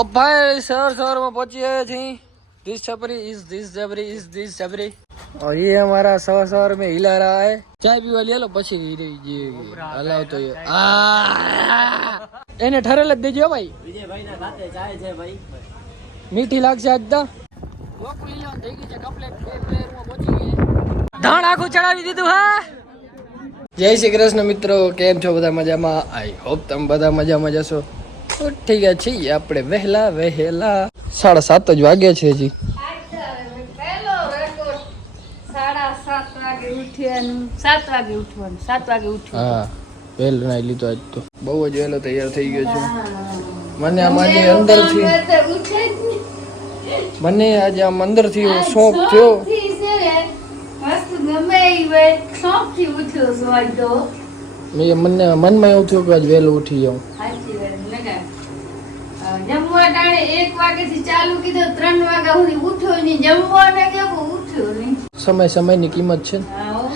अब भाई शहर में पहुंची है जी। दिस छपरी इस छपरी और ये हमारा शहर में हिला रहा है। चाय पीवा लिया लो पछी हलाव तो ये એને ઠરેલ જ દેજો ભાઈ વિજયભાઈ ના ખાતે ચાય છે ભાઈ મીઠી લાગશે આજ તો ગોકુલ લેવન થઈ ગઈ છે કમ્પ્લીટ પ્લેયર માં પહોંચી ગઈ ધાણ આખું ચડાવી દીધું હા જય શ્રી કૃષ્ણ મિત્રો કેમ છો બધા મજામાં આઈ હોપ તમે બધા મજામાં જશો તો ઠીક છે આપણે વહેલા 7:30 જ વાગ્યા છે હજી પહેલો રેકોર્ડ 7:30 વાગે ઉઠ્યાનું 7 વાગે ઉઠવાનું હા વહેલું નાઈ લીધું આજ તો બહુ જ વહેલો તૈયાર થઈ ગયો છું મને આમ આજે અંદરથી મને આજે આમ અંદરથી શોખ થયો મને મનમાં એવું થયું કે આજ વહેલું ઉઠી જાઉં જમવા ટાણે 1 વાગે થી ચાલુ કીધું 3 વાગ્યા સુધી ઉઠ્યો નહીં જમવા ને કેવું ઉઠ્યો નહીં સમયની કિંમત છે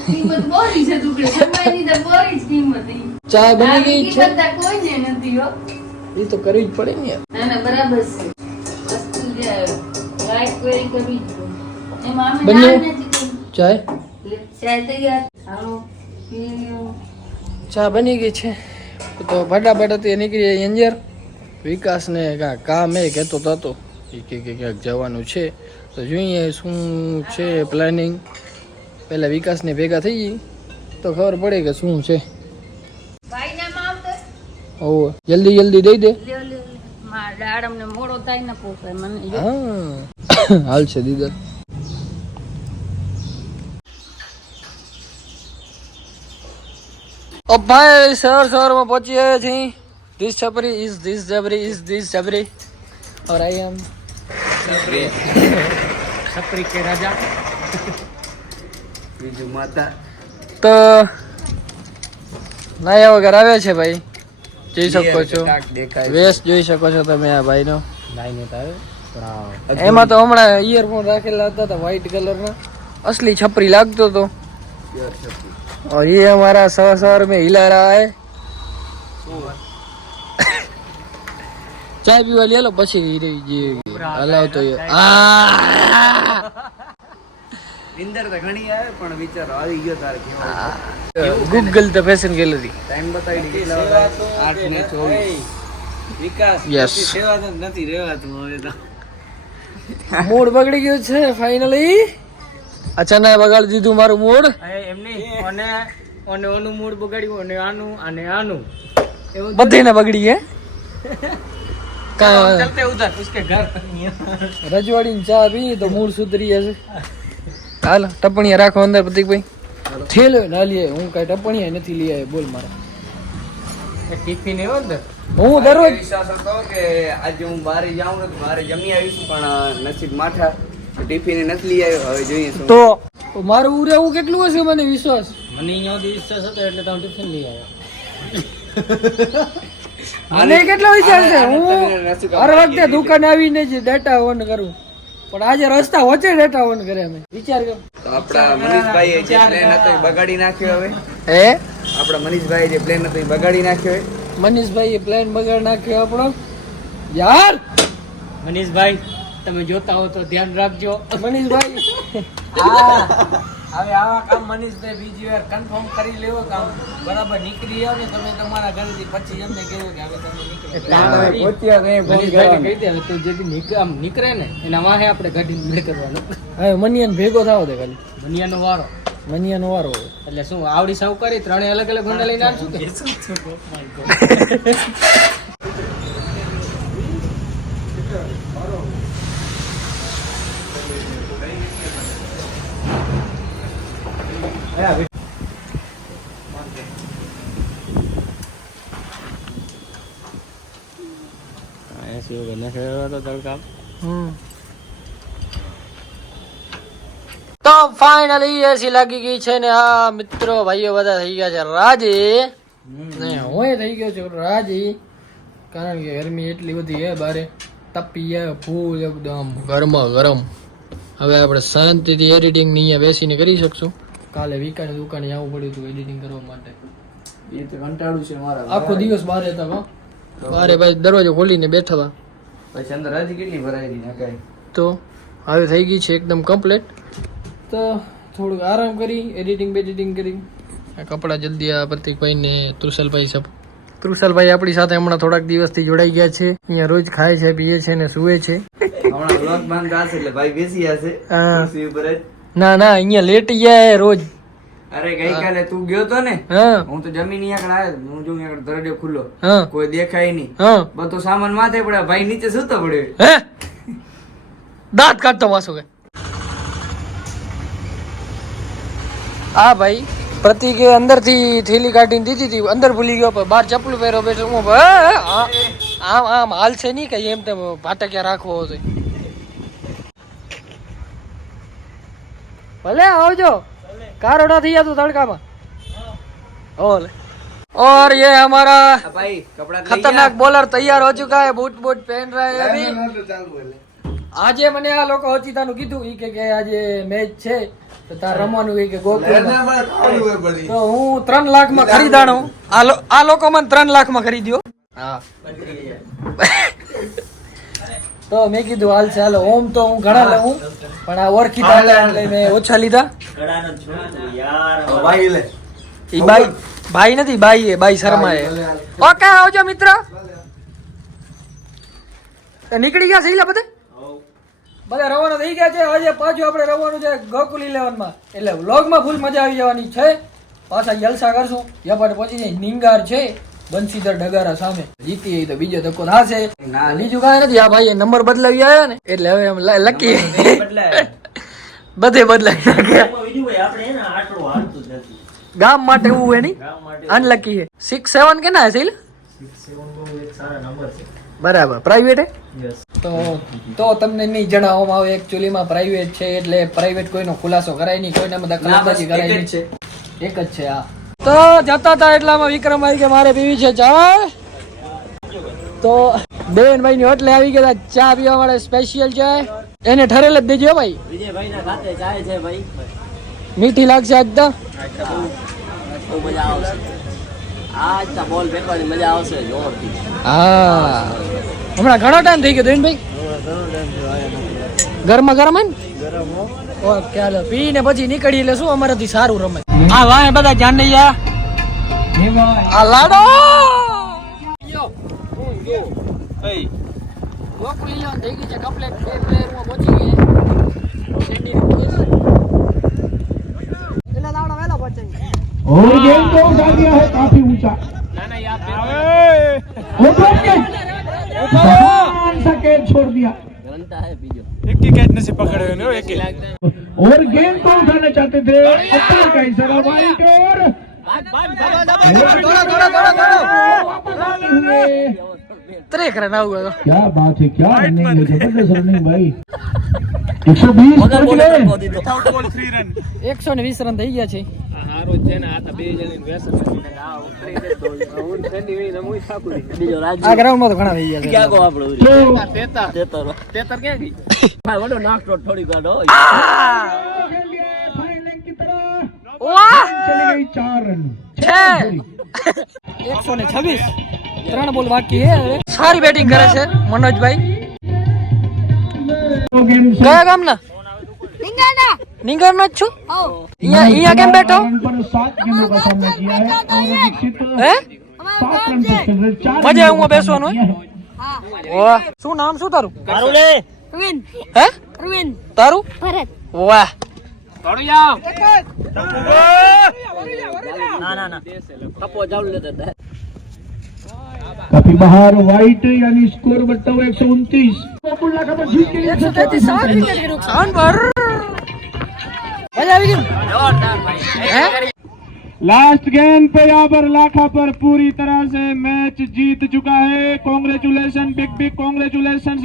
કિંમત બોરી છે ટુકડી સમયની તો બોરી જ કિંમત નહીં ચા બની ગઈ છે બધા કોઈને નથી હો એ તો કરવી જ પડે ને યાર ના બરાબર છે વસ્તુ જે રાઈટ ક્વેરી કરવી જ એમાં અમે બન્યું? ના નથી કરી. ચાય ચાય તૈયાર હાલો પી લ્યો ચા બની ગઈ છે તો ફટાફટ તે નીકળી અંજર વિકાસને કામ એ કહેતો હતો એ કે ક્યાંક જવાનું છે તો જોઈએ શું છે પ્લાનિંગ પહેલાં વિકાસને ભેગા થઈ ગઈ તો ખબર પડે કે શું છે ભાઈ ના માં આવતો ઓ જલ્દી દઈ દે લ્યો માર દાડમ ને મોડો થાય ને પોસાય મને હા હાલ છે દીદર अब भाई शहर में पहुंची है जी दिस छपरी इस छपरी और आई एम छपरी के राजा बीजू माता तो નયા વગર આવે છે ભાઈ જોઈ શકો છો વેશ જોઈ શકો છો તમે આ ભાઈનો એમાં તો હમણાં ઇયરફોન રાખેલા હતા વ્હાઈટ કલરના असली छपरी लागतो तो और ये हमारा शहर में हिला रहा है चाय पीवा लिया लो પછી હલાવ તો નિંદર તો ઘણી આવે પણ વિચાર આવી ગયો તારે કેવો Google the fashion gallery time બતાવી કેટલા વાગ્યા 8:24 વિકાસ Yes. સેવા તો નથી રહેવાતું હવે તો મૂડ બગડી ગયો છે ફાઇનલી અચાનક બગાડી દીધું મારું મૂડ એમની અને ઓનું મૂડ બગાડ્યું અને આનું અને આનું એવું બધીને બગડી ગયા ચલતે ઉધર ઉસકે ઘર રજવાડીને ચા પી તો મૂડ સુધરી જશે હાલ ટપણીયા રાખો અંદર પ્રતિકભાઈ થેલો ના લઈએ હું કઈ ટપણીયા નથી લઈ આવ્યો બોલ મારા ટિફિન એવો અંદર હું દરરોજ વિશ્વાસ હતો કે આજે હું બહાર જાઉં તો બહાર જમી આવીશું પણ નસીબ માઠા ટિફિન નથી લઈ આવ્યો હવે જોઈએ શું તો મારું રહેવું કેટલું હશે મને વિશ્વાસ મને અહીંયાથી વિશ્વાસ હતો એટલે તો ટિફિન લઈ આવ્યો મને કેટલો વિચાર છે હું હર વખતે દુકાને આવીને જ ડેટા ઓન કરું પણ આજે રસ્તા વચ્ચે ડેટા ઓન કરે અમે વિચાર કર તો આપણા મનીષભાઈએ જે પ્લેન હતો એ બગાડી નાખ્યો હવે હે આપણા મનીષભાઈ જે પ્લેન હતો એ બગાડી નાખ્યો મનીષભાઈ પ્લાન બગાડ નાખ્યો આપણો યાર મનીષભાઈ તમે જોતા હો તો ધ્યાન રાખજો મનીષભાઈ હવે આવા કામ મનીષભાઈ બીજી વાર કન્ફર્મ કરી લેવો કામ બરાબર નીકળી જાવ ને તમે તમારા ઘરેથી પછી એમને કહેવું કે હવે તમે મનીષભાઈને કહી દે હવે તો જેથી નીકળે ને એના વાહે આપણે ગાડી મેળ કરવાનું હવે મનિયાન ભેગો થાવ દે ખાલી મનિયાનો વારો એટલે શું આવડી સૌ કરી ત્રણે અલગ અલગ ગુંડા લઈને આવશું કે તો ફાઇનલી એસી લાગી ગઈ છે ને આ મિત્રો ભાઈઓ બધા થઈ ગયા છે રાજી ને હું થઈ ગયો છું રાજી કારણ કે ગરમી એટલી બધી છે બારે તપી જાય ફૂલ એકદમ ગરમા ગરમ હવે આપણે શાંતિથી એડિટિંગ ની અહીંયા બેસીને કરી શકશું કાલે વીકાને દુકાને આવવું પડ્યું હતું એડિટિંગ કરવા માટે એ તો કંટાળું છે મારા આખો દિવસ બારે હતા બારે ભાઈ દરવાજો ખોલીને બેઠા હતા પછી અંદર હજી કેટલી ભરાયેલી ના કઈ. તો હવે થઈ ગઈ છે એકદમ કમ્પ્લીટ. તો થોડુંક આરામ કરી એડિટિંગ કરી આ કપડાં જલ્દી આ પ્રતિકભાઈ ને તૃષલભાઈ સબ. તૃષલભાઈ આપણી સાથે હમણાં થોડાક દિવસથી જોડાઈ ગયા છે. અહીંયા રોજ ખાય છે, પીએ છે ને સુવે છે. હમણાં વ્લોગ બંધ થશે એટલે ભાઈ બેસી હશે ખુરશી ઉપર જ. ના અહીંયા લેટ ગયા રોજ. અરે ગઈકાલે તું ગયો તો ને, હા હું તો જમીન આગળ આવ્યો. હું જોઉં આગળ દરડે ખુલ્લો, હા કોઈ દેખાય નહીં. હા બધો સામાન માથે પડ્યા, ભાઈ નીચે સૂતો પડ્યો. હે દાંત કાઢતો વાસો કે આ ભાઈ પ્રતિકે અંદર થી થેલી કાઢીને દીધી હતી, અંદર ભૂલી ગયો, બહાર ચપ્પલ પહેરો બેઠો. આમ આમ હાલ છે નહીં કઈ એમ તેમ ભાટક્યા રાખવો હોય. ભલે આવજો, કારોડા થઈ જતું તડકામાં. ઓલે और ये हमारा ભાઈ કપડા खतरनाक बॉलर तैयार हो चुका है, बूट बूट पहन रहा है अभी. આજે મને આ લોકો ઓચિતાનું કીધું ઈ કે આજે મેચ છે તો તાર રમવાનું ઈ કે ગોકુળમાં. તો હું 3 લાખ માં ખરીદાણો. આ લોકો મને 3 લાખ માં ખરીદ્યો. હા તો મેં કીધું હાલ ચાલો. ઓમ તો હું ઘણા લઉં પણ આ ઓળખીતા હતા એટલે મેં ઓછા લીધા. ઈ ભાઈ નથી, બાઈ શર્મા એ. ઓકે આવજો મિત્ર. નીકળી ગયા છે બધા રવાના થઈ ગયા છે. આજે પાછું આપણે રવાનું છે ગોકુલ 11 માં, એટલે વ્લોગ માં ફૂલ મજા આવી જવાની છે. પાછા જલસા કરશું. યપાટ પહોંચી જાય. નિંગાર છે બંસીધર ડગારા સામે. જીતી તો બીજો ધક્કો થશે. બીજું કાંઈ નથી. આ ભાઈ નંબર બદલાવી આવ્યા ને એટલે હવે એમ લકી બધે બદલાવી નાખ્યા. ગામ માટે એવું એની અનલકી છે. 6-7 કે ના છે બરાબર. પ્રાઇવેટ હે તો તમને નહીં જણાવવામાં આવે. એકચ્યુઅલી માં પ્રાઇવેટ છે એટલે પ્રાઇવેટ કોઈનો ખુલાસો કરાય નહીં, કોઈને બધા ખલાબાજી કરાય નહીં. એક જ છે. આ તો જતા હતા એટલામાં વિક્રમભાઈ કે મારે પીવી છે ચા. તો બેનભાઈ ની હોટલે આવી ગયા ચા પીવા માટે સ્પેશિયલ ચાય. એને ઠરેલ જ દેજો ભાઈ. વિજયભાઈ ના ખાતે ચાય છે ભાઈ. મીઠી લાગશે આજ તો. બહુ મજા આવશે. આજ તો બોલ ફેંકવાની મજા આવશે જોરથી. હા હમણાં ઘણો ટાઈમ થઈ ગયો બેનભાઈ. ગરમા ગરમ હે ને. ઓકે હાલો પીને પછી નીકળી એટલે શું અમારાથી સારું રમે. હા વાહ બધા જાન નહીં આ લાડો યો એ ગોકુલ 11 થઈ ગઈ છે કમ્પ્લીટ. 2 પ્લેયરમાં પહોંચી ગઈ એટલે લાડો વેલા પહોંચી. और गेम को उठा दिया है काफी ऊंचा. सा कैच छोड़ दिया और गेंद को उठाना चाहते थे. अब्बार का इशारा वाइट और त्रेक रन आऊंगा. क्या बात है, क्या रनिंग है, जबरदस्त रनिंग भाई. 120 कर गए. 120 રન થઈ ગયા છે. આ ગ્રાઉન્ડ માં તો ઘણા થઈ ગયા છે. વડો નાખતો થોડી કાઢો. चली गई 4 रन. 126 3 બોલ બાકી છે. સારી બેટિંગ કરે છે મનોજભાઈ. કયા ગામના? નિંગારના જ છું. અહીંયા કેમ બેઠો? 7 गेंदों का सामना किया है और दीक्षित હે 7 रन से चल रहे. 4 મજા હું બેસવાનું વાહ. શું નામ શું તારું? પ્રવીણ. હે પ્રવીણ. તારું? ભરત. વાહ. काफी बाहर वाइट यानी स्कोर बढ़ता हुआ 129. लगातार जीत के लिए 133 विकेट के नुकसान पर मजा આવી ગઈ જોરદાર ભાઈ. હે लास्ट गेंद पे यहाँ पर लाखा पर पूरी तरह से मैच जीत चुका है. Congratulation, big big congratulation.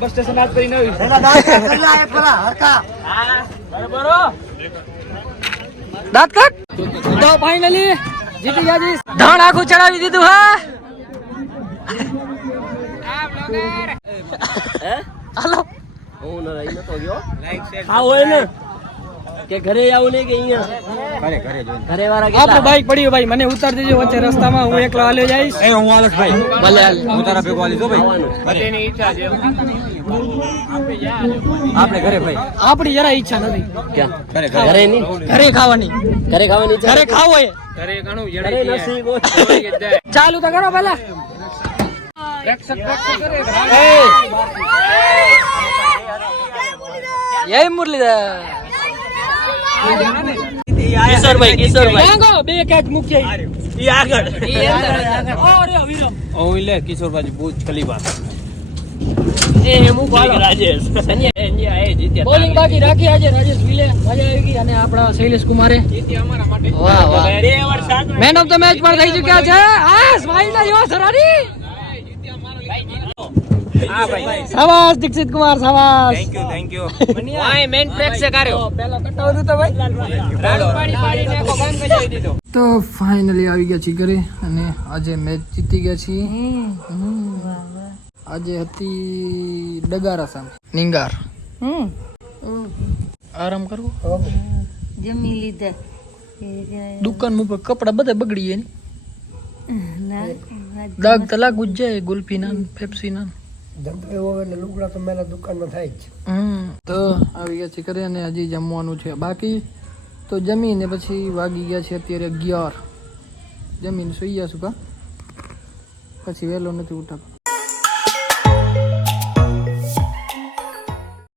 Bus station આજ કરી નવી દાંત કાઢ. તો ફાઇનલી જીતી ગયા જી. ધાણ આખું ચડાવી દીધું. હા હાલો હું નતો ગયો. હા હોય ને કે ઘરે આવું ને કે અહીંયા ઘરે વાળા આપણું બાઈક પડ્યું ભાઈ, મને ઉતાર દેજો વચ્ચે રસ્તામાં, હું એકલો હાલ્યો જઈશ. ભલે હાલ હું તારા ભેગો હાલી દો ભાઈ. આપણે ઘરે ભાઈ, આપણી જરા ઈચ્છા નથી. ઘરે નહીં ઘરે ખાવાની, ઘરે ખાવાની ઈચ્છા ઘરે ખાવો એ. ઘરે ઘણું ઘરે નથી કોઈ. ચાલુ તો કરો પેલા. જય મુરલીધર. કિશોરભાઈ માંગો બે કાચ મુખ્ય કિશોરભાઈ બુજ ખલીફા બોલિંગ બાકી રાખી આજે રાજેશ વિલે, મજા આવી ગઈ. અને આપણા શૈલેષ કુમારે વાહ વાહ મેન ઓફ ધ મેચ પર થઈ ચુક્યા છે. હા સ્માઈલ ના જો સરારી. શાબાશ દીક્ષિત કુમાર, શાબાશ. થેન્ક યુ મેન પ્રેક્ષક આવ્યો પેલા કટાવતું તો ભાઈ. તો ફાઇનલી આવી ગયા છીએ ઘરે અને આજે મેચ જીતી ગયા છીએ. આજે હતી ડગારા સામે નિંગાર. આરામ કરવો, જમી લીધા. દુકાન ઉપર કપડા બધા બગડી ગયા ને, દાગ તો લાગુ જ જાય ગુલ્ફી ના પેપ્સી ના. તો આવી ગયા છે ઘરે અને હજી જમવાનું છે બાકી. તો જમીને પછી વાગી ગયા છે અત્યારે 11. જમીને સુઈ ગયા છું કા, પછી વહેલો નથી ઉઠાતો.